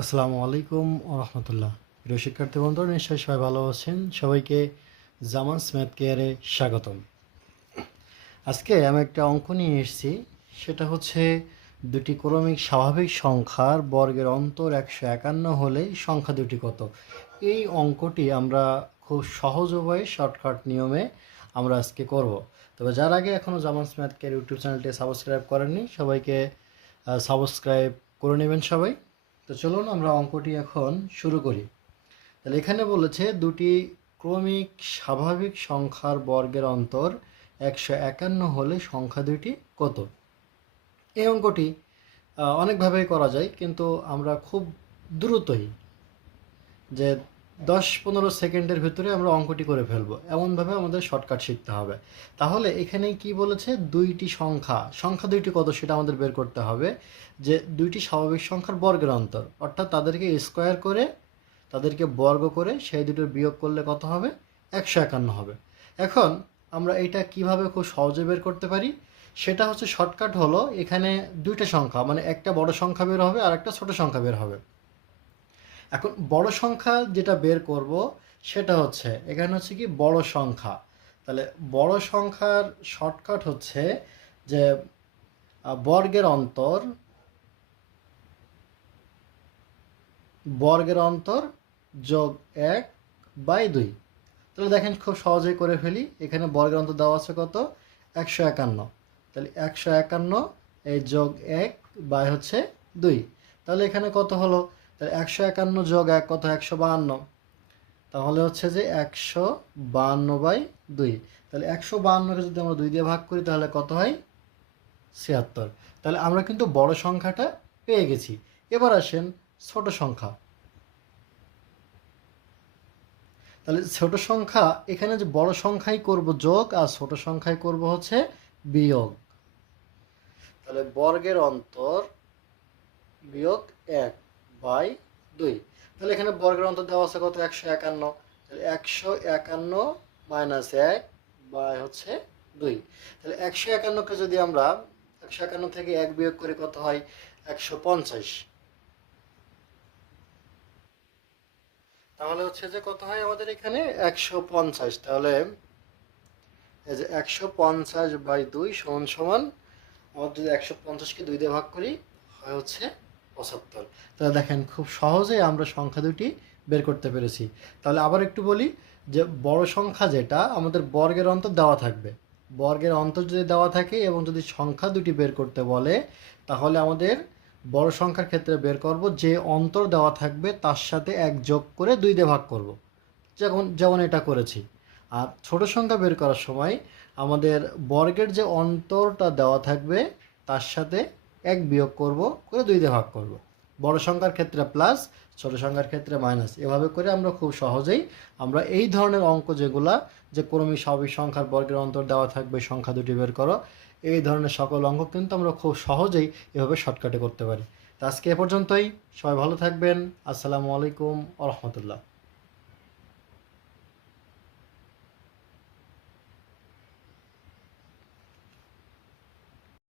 আসসালামু আলাইকুম ও রহমতুল্লাহ। প্রিয় শিক্ষার্থী বন্ধুরা, নিশ্চয়ই সবাই ভালো আছেন। সবাইকে জামানস ম্যাথ কেয়ারে স্বাগতম। আজকে আমি একটা অঙ্ক নিয়ে এসেছি। সেটা হচ্ছে দুটি ক্রমিক স্বাভাবিক সংখ্যার বর্গের অন্তর 151 হলে সংখ্যা দুটি কত। এই অঙ্কটি আমরা খুব সহজ উপায়ে শর্টকাট নিয়মে আমরা আজকে করব। তবে যার আগে এখনও জামানস ম্যাথ কেয়ার ইউটিউব চ্যানেলটি সাবস্ক্রাইব করেননি, সবাইকে সাবস্ক্রাইব করে নেবেন সবাই। তো চলুন আমরা অঙ্কটি এখন শুরু করি। তাহলে এখানে বলেছে দুটি ক্রমিক স্বাভাবিক সংখ্যার বর্গের অন্তর 151 হলে সংখ্যা দুটি কত। এই অঙ্কটি অনেকভাবেই করা যায়, কিন্তু আমরা খুব দ্রুতই যে 10-15 সেকেন্ডের ভিতরে আমরা অঙ্কটি করে ফেলবো, এমনভাবে আমাদের শর্টকাট শিখতে হবে। তাহলে এখানে কি বলেছে, দুইটি সংখ্যা দুইটি কত সেটা আমাদের বের করতে হবে। যে দুইটি স্বাভাবিক সংখ্যার বর্গের অন্তর, অর্থাৎ তাদেরকে স্কোয়ার করে, তাদেরকে বর্গ করে সেই দুটোর বিয়োগ করলে কত হবে, 151 হবে। এখন আমরা এটা কিভাবে খুব সহজে বের করতে পারি, সেটা হচ্ছে শর্টকাট হলো, এখানে দুইটা সংখ্যা মানে একটা বড় সংখ্যা বের হবে আর একটা ছোট সংখ্যা বের হবে। এখন বড় সংখ্যা যেটা বের করব সেটা হচ্ছে, এখানে হচ্ছে কি বড় সংখ্যা। তাহলে বড় সংখ্যার শর্টকাট হচ্ছে যে বর্গের অন্তর যোগ 1/2। তাহলে দেখেন খুব সহজেই করে ফেলি। এখানে বর্গের অন্তর দেওয়া আছে কত, 151। তাহলে 151 এই যোগ 1/2। তাহলে এখানে কত হলো, তাহলে 151 যোগ 1 কত, 152। তাহলে হচ্ছে যে 152/2। তাহলে 152কে যদি আমরা 2 দিয়ে ভাগ করি তাহলে কত হয়, 76। তাহলে আমরা কিন্তু বড় সংখ্যাটা পেয়ে গেছি। এবার আসেন ছোট সংখ্যা। তাহলে ছোট সংখ্যা, এখানে যে বড় সংখ্যাই করব যোগ আর ছোট সংখ্যাই করব হচ্ছে বিয়োগ। তাহলে বর্গের অন্তর বিয়োগ 1/2। তাহলে এখানে বর্গের অন্তর দেওয়া আছে কত, 151। তাহলে 151 মাইনাস 1/2। তাহলে 151কে যদি আমরা 151 থেকে 1 বিয়োগ করে কত হয়, 150। তাহলে হচ্ছে যে কত হয় আমাদের এখানে, 150। তাহলে এই যে 150/2 সমান সমান, আমরা যদি 150কে 2 দিয়ে ভাগ করি হয় হচ্ছে 75। তাহলে দেখেন খুব সহজেই আমরা সংখ্যা দুটি বের করতে পেরেছি। তাহলে আবার একটু বলি, যে বড় সংখ্যা যেটা আমাদের বর্গের অন্তর দেওয়া থাকবে, বর্গের অন্তর যদি দেওয়া থাকে এবং যদি সংখ্যা দুটি বের করতে বলে, তাহলে আমাদের বড় সংখ্যার ক্ষেত্রে বের করব যে অন্তর দেওয়া থাকবে তার সাথে 1 যোগ করে 2 দিয়ে ভাগ করব, যেমন এটা করেছি। আর ছোট সংখ্যা বের করার সময় আমাদের বর্গের যে অন্তরটা দেওয়া থাকবে তার সাথে 1 বিয়োগ করব, করে 2 দিয়ে ভাগ করব। বড় সংখ্যার ক্ষেত্রে প্লাস, ছোট সংখ্যার ক্ষেত্রে মাইনাস। এভাবে করে আমরা খুব সহজেই আমরা এই ধরনের অঙ্ক যেগুলা, যে ক্রমিক স্বাভাবিক সংখ্যার বর্গের অন্তর দেওয়া থাকবে সংখ্যা দুটি বের করো, এই ধরনের সকল অঙ্ক কিন্তু আমরা খুব সহজেই এভাবে শর্টকাটে করতে পারি। তো আজকে এ পর্যন্তই। সবাই ভালো থাকবেন। আসসালামু আলাইকুম ওয়া রাহমাতুল্লাহ।